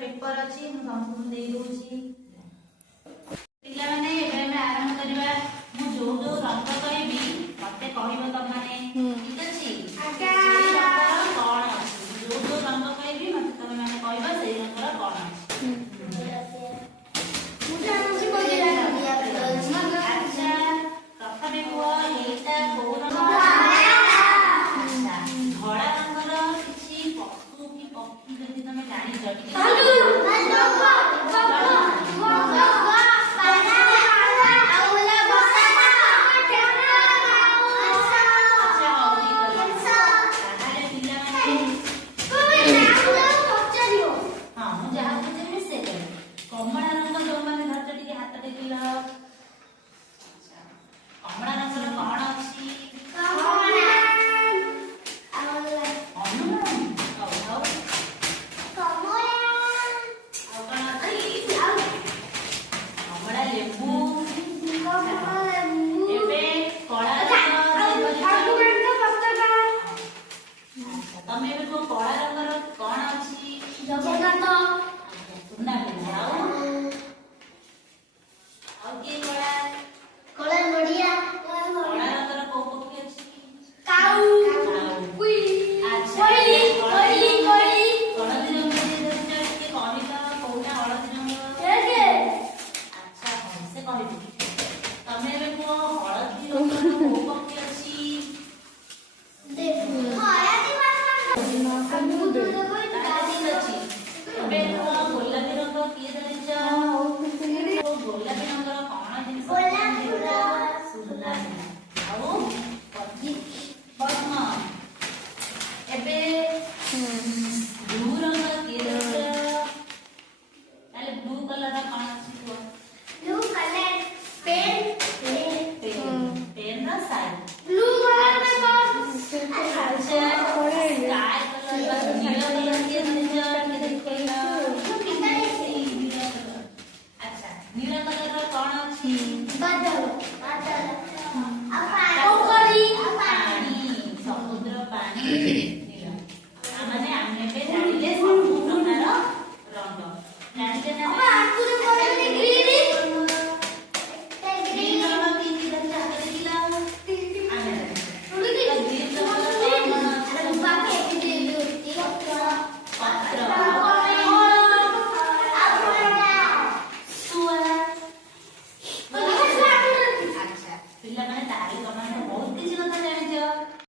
paper अच्छी संपूर्ण दे दूची पिला माने एबे हम आरंभ करबा मु जो जो रंग कहबी मते कहबो त माने ठीक अछि आज्ञा कोन अछि जो जो रंग कहबी मते तमे माने कहबा सेई रंगरा कोन अछि मुझे आछि कोइ अच्छा प्रथमे को एटा कोन